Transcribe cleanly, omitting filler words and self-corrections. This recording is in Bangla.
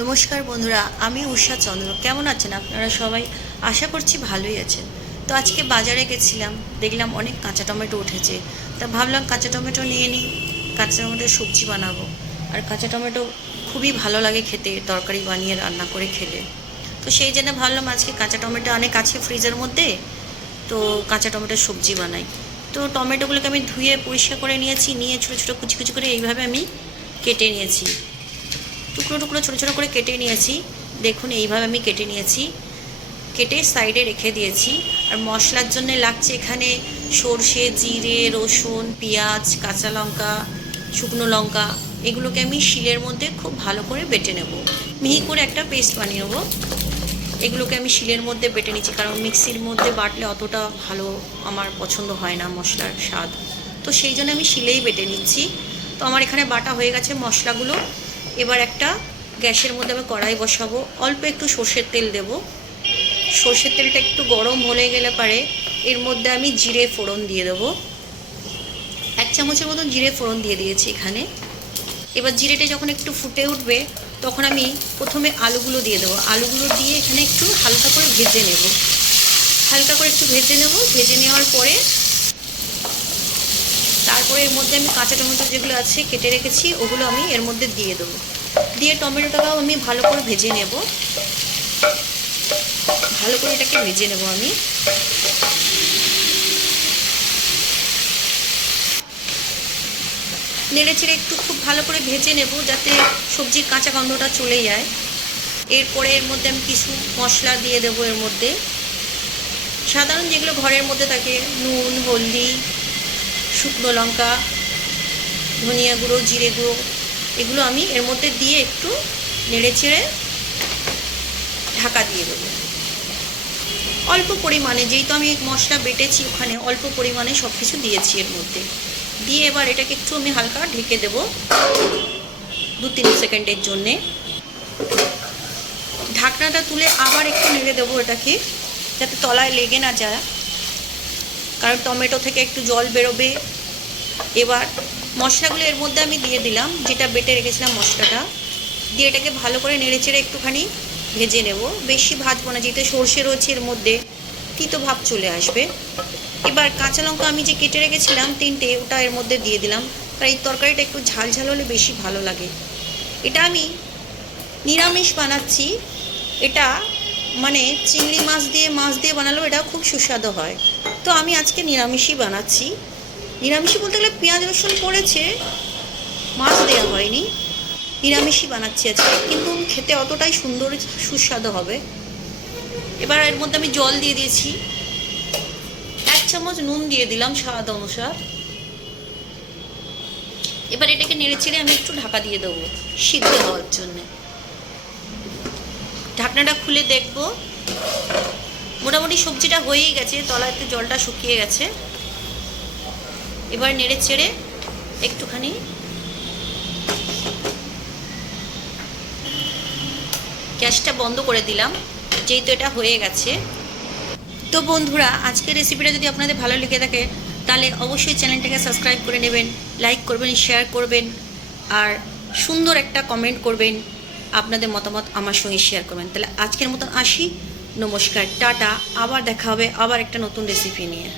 নমস্কার বন্ধুরা, আমি উষা চন্দ্র। কেমন আছেন আপনারা সবাই? আশা করছি ভালোই আছেন। তো আজকে বাজারে গেছিলাম, দেখলাম অনেক কাঁচা টমেটো উঠেছে। তা ভাবলাম কাঁচা টমেটো নিয়ে নিই, কাঁচা টমেটোর সবজি বানাবো। আর কাঁচা টমেটো খুবই ভালো লাগে খেতে, তরকারি বানিয়ে রান্না করে খেলে। তো সেই জন্য ভাবলাম আজকে কাঁচা টমেটো অনেক আছে ফ্রিজের মধ্যে, তো কাঁচা টমেটোর সবজি বানাই। তো টমেটোগুলোকে আমি ধুয়ে পরিষ্কার করে নিয়েছি, নিয়ে ছোটো ছোটো কুচি কুচি করে এইভাবে আমি কেটে নিয়েছি। টুকরো টুকরো ছোটো ছোটো করে কেটে নিয়েছি। দেখুন এইভাবে আমি কেটে নিয়েছি, কেটে সাইডে রেখে দিয়েছি। আর মশলার জন্য লাগছে এখানে সর্ষে, জিরে, রসুন, পেঁয়াজ, কাঁচা লঙ্কা, শুকনো লঙ্কা। এগুলোকে আমি শিলের মধ্যে খুব ভালো করে বেটে নেব, মিহি করে একটা পেস্ট বানিয়ে নেবো। এগুলোকে আমি শিলের মধ্যে বেটে নিচ্ছি, কারণ মিক্সির মধ্যে বাটলে অতটা ভালো আমার পছন্দ হয় না মশলার স্বাদ। তো সেই জন্য আমি শিলেই বেটে নিচ্ছি। তো আমার এখানে বাটা হয়ে গেছে মশলাগুলো। এবার একটা গ্যাসের মধ্যে আমি কড়াই বসাবো, অল্প একটু সর্ষের তেল দেব। সর্ষের তেলটা একটু গরম হয়ে গেলে পারে এর মধ্যে আমি জিরে ফোড়ন দিয়ে দেবো। 1 চামচের মতন জিরে ফোড়ন দিয়ে দিয়েছি এখানে। এবার জিরেটা যখন একটু ফুটে উঠবে তখন আমি প্রথমে আলুগুলো দিয়ে দেবো। আলুগুলো দিয়ে এখানে একটু হালকা করে ভেজে নেব, হালকা করে একটু ভেজে নেব। ভেজে নেওয়ার পরে তারপরে এর মধ্যে আমি কাঁচা টমেটো যেগুলো আছে কেটে রেখেছি ওগুলো আমি এর মধ্যে দিয়ে দেবো। দিয়ে টমেটোটাও আমি ভালো করে ভেজে নেব, ভালো করে এটাকে ভেজে নেব আমি। নেড়ে চেড়ে একটু খুব ভালো করে ভেজে নেব, যাতে সবজির কাঁচা গন্ধটা চলে যায়। এরপরে এর মধ্যে আমি কিছু মশলা দিয়ে দেবো। এর মধ্যে সাধারণ যেগুলো ঘরের মধ্যে থাকে, নুন, হলদি, শুকনো লঙ্কা, ধনিয়া গুঁড়ো, জিরে গুঁড়ো, এগুলো আমি এর মধ্যে দিয়ে একটু নেড়ে চেড়ে ঢাকা দিয়ে দেবো অল্প পরিমাণে। যেহেতু আমি মশলা বেটেছি ওখানে অল্প পরিমাণে সব কিছু দিয়েছি এর মধ্যে দিয়ে। এবার এটাকে একটু আমি হালকা ঢেকে দেব 2-3 সেকেন্ডের জন্যে। ঢাকনাটা তুলে আবার একটু নেড়ে দেবো এটাকে, যাতে তলায় লেগে না যায়, কারণ টমেটো থেকে একটু জল বেরোবে। এবার মশলাগুলো এর মধ্যে আমি দিয়ে দিলাম, যেটা বেটে রেখেছিলাম মশলাটা দিয়ে এটাকে ভালো করে নেড়ে চেড়ে একটুখানি ভেজে নেব। বেশি ভাজবো না, যেহেতু সর্ষে রয়েছে এর মধ্যে, তিতো ভাব চলে আসবে। এবার কাঁচা লঙ্কা আমি যে কেটে রেখেছিলাম 3টে, ওটা এর মধ্যে দিয়ে দিলাম, কারণ এই তরকারিটা একটু ঝাল ঝাল হলে বেশি ভালো লাগে। এটা আমি নিরামিষ বানাচ্ছি। এটা মানে চিংড়ি মাছ দিয়ে বানালেও এটা খুব সুস্বাদু হয়। তো আমি আজকে নিরামিষই বানাচ্ছি। নিরামিষই বলতে গেলে পেঁয়াজ রসুন পড়েছে, মাছ দেওয়া হয়নি। নিরামিষই বানাচ্ছি আজকে, কিন্তু খেতে অতটাই সুন্দর সুস্বাদু হবে। এবার এর মধ্যে আমি জল দিয়ে দিয়েছি, 1 চামচ নুন দিয়ে দিলাম স্বাদ অনুসার। এবার এটাকে নেড়ে চেড়ে আমি একটু ঢাকা দিয়ে দেবো সিদ্ধ হওয়ার জন্যে। ঢাকনাটা খুলে দেখব, মোটামুটি সবজিটা হয়েই গেছে, তলাতে জলটা শুকিয়ে গেছে। এবার নেড়ে চেড়ে একটুখানি গ্যাসটা বন্ধ করে দিলাম, যেহেতু এটা হয়ে গেছে। তো বন্ধুরা, আজকের রেসিপিটা যদি আপনাদের ভালো লেগে থাকে তাহলে অবশ্যই চ্যানেলটাকে সাবস্ক্রাইব করে নেবেন, লাইক করবেন, শেয়ার করবেন, আর সুন্দর একটা কমেন্ট করবেন। আপনাদের মতামত আমার সঙ্গে শেয়ার করবেন। তাহলে আজকের মতন আসি, নমস্কার, টাটা। আবার দেখা হবে আবার একটা নতুন রেসিপি নিয়ে।